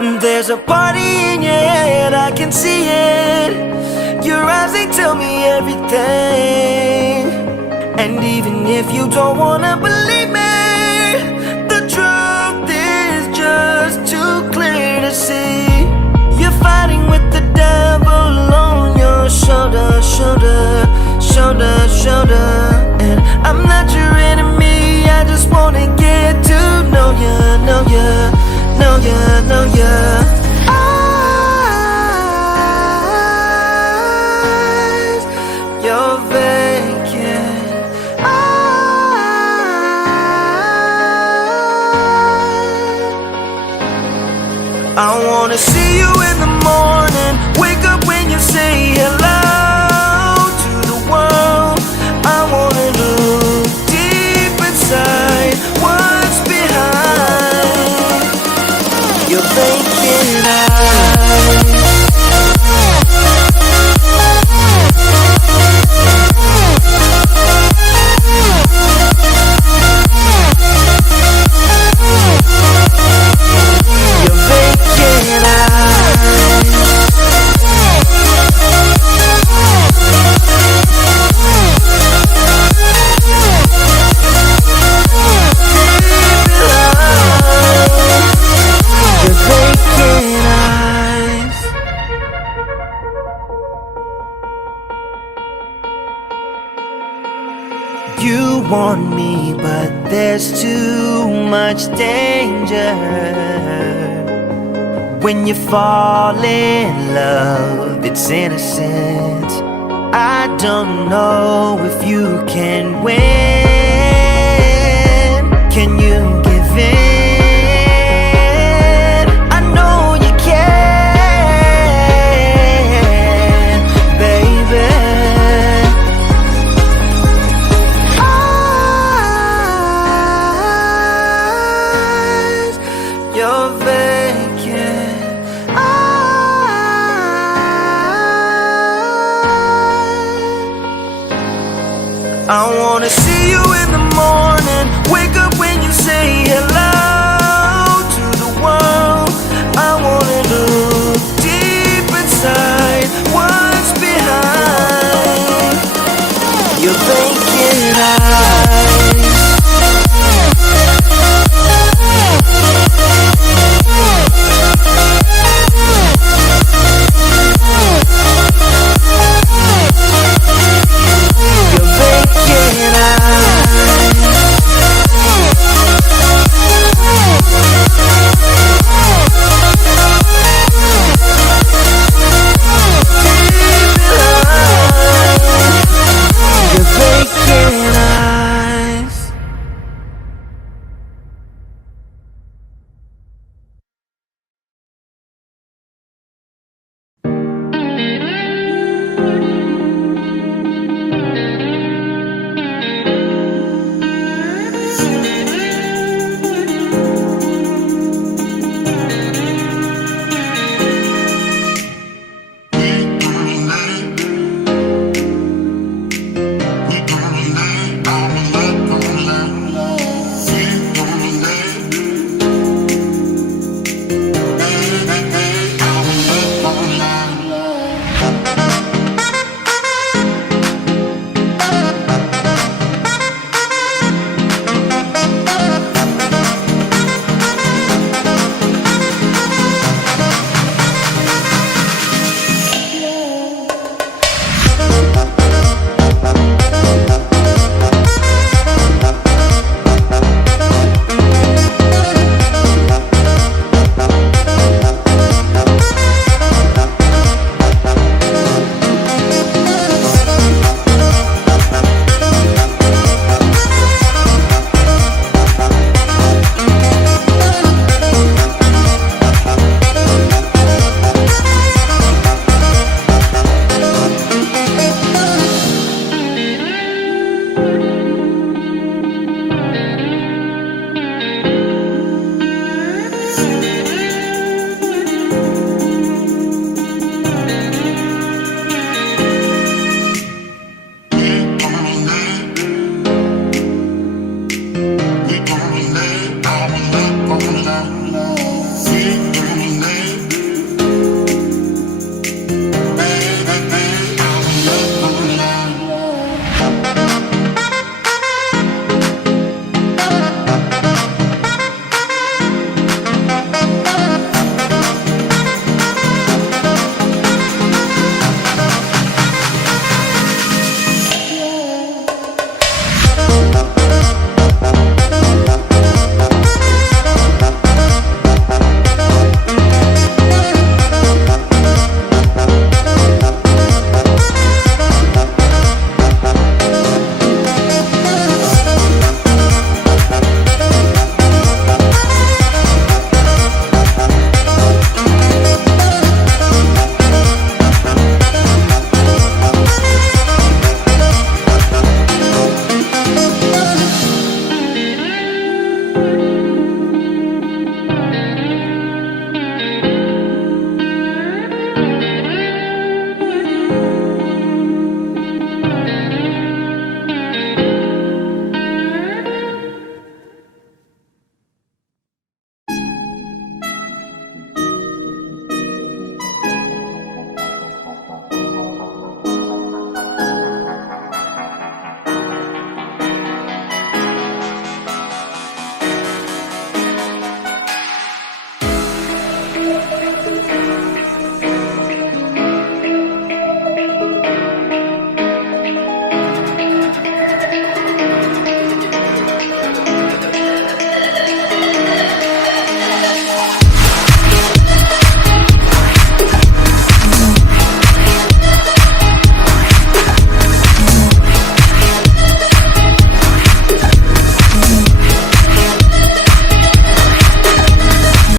There's a party in your head, I can see it. Your eyes, they tell me everything. And even if you don't wanna believe me, the truth is just too clear to see. You're fighting with the devil on your shoulder, shoulder, shoulder, shoulder. And I'm not your enemy, I just wanna get to know ya, know ya, know ya, know ya. Eyes, you're vacant. I wanna see you in the morning, wake up when you say hello to the world. I wanna look deep inside what's behind your vacant eyes. You want me, but there's too much danger. When you fall in love, it's innocent. I don't know if you can win. Can you give in? I know you can, baby. You're vacant. I wanna see you in the morning, wake up when you say hello